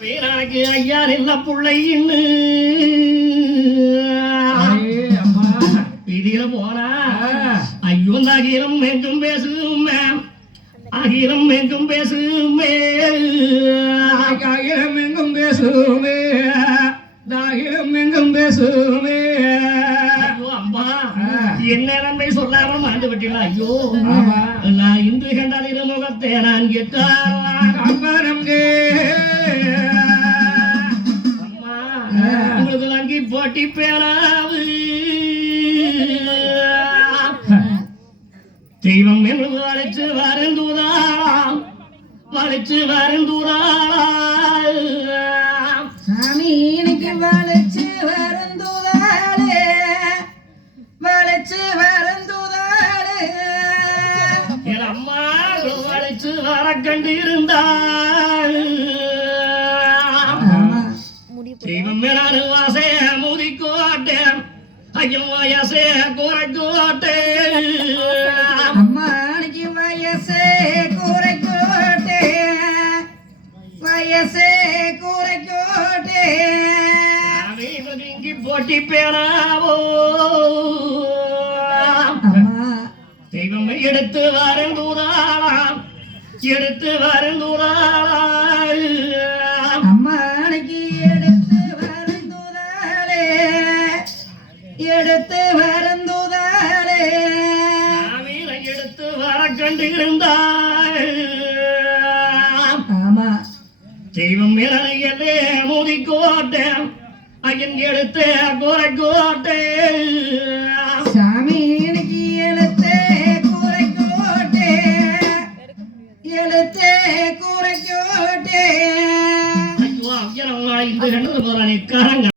வீரனுக்கு ஐயா நில்ல புள்ளைன்னு? அம்மா. வீதியில போனா. ஐயோ அகிலம் எங்கும் பேசுமே அகிலம் எங்கும் பேசுமே அகிலம் எங்கும் பேசுமே தாகிலம் எங்கும் பேசுமே அம்மா. என்ன நன்மை சொல்லாம மாண்டு விட்டீங்களா? ஐயோ. நான் இன்று கண்ட திருமுகத்தை நான் கேட்டார்? அம்மனம் கே வங்கி போட்டி பேராது தெய்வம் என்று வளைச்சு வருந்துதாம் வளைச்சு வருந்துதாம் சாமி இன்னைக்கு வளைச்சு வருந்துதாளே. வளைச்சு வருந்துதாளே. என் அம்மா வளைச்சு வர கண்டிருந்தாள். தெய்வம் மேலான வாசே ஐயோ வயசே குறைக்கோட்டே. அம்மா இன்னைக்கு வயசே கூரைக்கோட்டே வயசே கூரைக்கோட்டே இங்கு போட்டி பேராவோ தெய்வம் எடுத்து வருந்தூராளாம் எடுத்து வருந்தூராளாம் வர கண்டிருந்தாள் ஆமா. தெய்வம் மேலே மோதிக்கோட்டை ஐயன் எடுத்து குறைக்கோட்டை சாமி இன்னைக்கு எழுத்தே கூரைக்கோட்டே எழுத்தே கூரைக்கோட்டே ஐயோ ஐயனம்மா இந்த கண்டது போறானே காரங்க.